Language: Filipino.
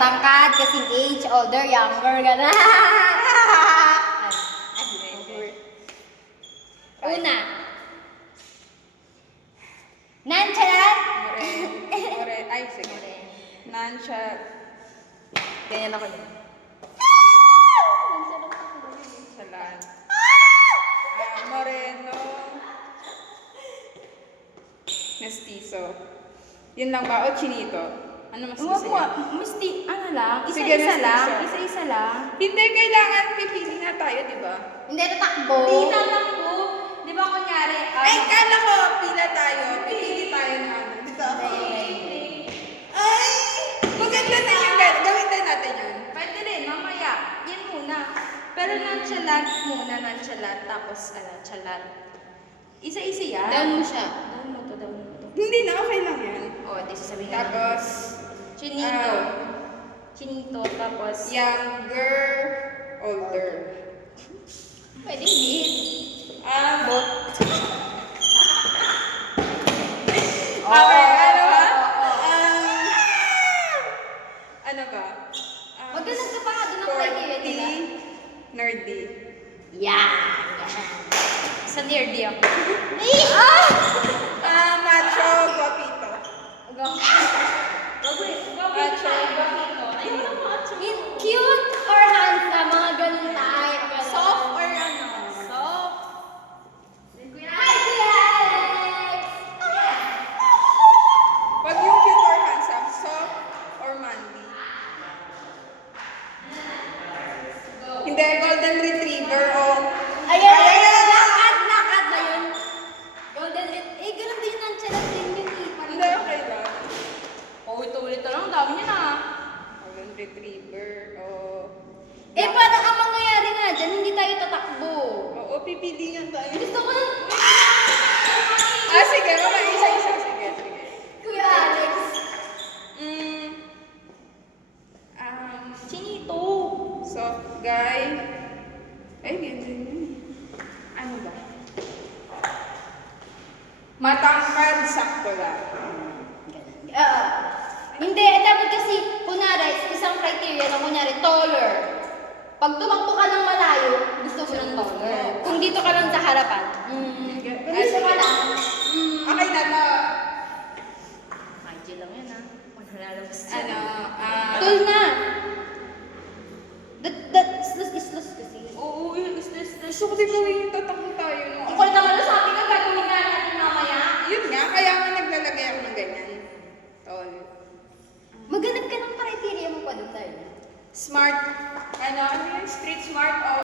Tangkad, kasing age, older, younger, gano'n. Una. Nonchalant. Ay, sige. Nonchalant. Ganyan ako yun. Nonchalant. Moreno. Mestizo. Yun lang ba? O chinito? Ano mas gusto niya? Ano lang? Sige, Isa-isa lang. mestizo. Isa-isa lang. Hindi, kailangan pipili na tayo, di ba? Hindi, tatakbo. Pila lang po. Di ba kunyari, Ay, kala ko, pila tayo. Pipili tayo na ano. Dito ako. Ay! Maganda na yung gawin din natin yun. pwede rin, mamaya. Yan muna. Pero nonchalant muna, nonchalant. Tapos, chalant. Isa-isa yan. Down mo siya. Down mo to, down mo to. Hindi na, okay lang yan. O, di sasabihin Tapos, Chinito. Chinito, tapos... younger, older. Pwede mid. Okay, ano ba? Ano ba? Magganag ka pa nga doon ang criteria nila. Nerdy. Yan. Sa nerdy ako. Macho, guapito. Macho. Cute or handsome, mga ganun type. Soft or ano? Soft. Hi, Alex! Pag yung cute or handsome, soft or manly? Hindi, golden retriever o... Ayan! Lakad na yun. Golden ganun din yung nonchalant din yun eh. Hindi, okay lang. Ulit-ulit na lang. Dami niya na. Golden retriever o... Parang ang mangyayari nga dyan, hindi tayo tatakbo. Oo, pipilihan tayo. Gusto ko na... Sige, mga isa-isa. Sige. Kuya Alex. Chinito. Soft guy. Ay, ganda yun. Ano ba? Matangkad, sakto lang. Hindi, dapat kasi, kunwari, isang criteria na kunwari, taller. Pag tumakbo ka ng malayo, gusto mo ng taller. Kung dito ka lang sa harapan, kung dito ka lang, Okay na to. IG lang yan ah. Lalabas Ano, tol na. That islos kasi. Oo, is this. gusto ko din gawin yung tatakbo tayo. No? Ang kulit naman na sabi ka, gagawin nga natin mamaya. Yun nga, kaya nga naglalagay ako ng ganyan. Tol. Maghanap ka ng criteria mo pa doon tayo. Smart. Ano yun? Street smart o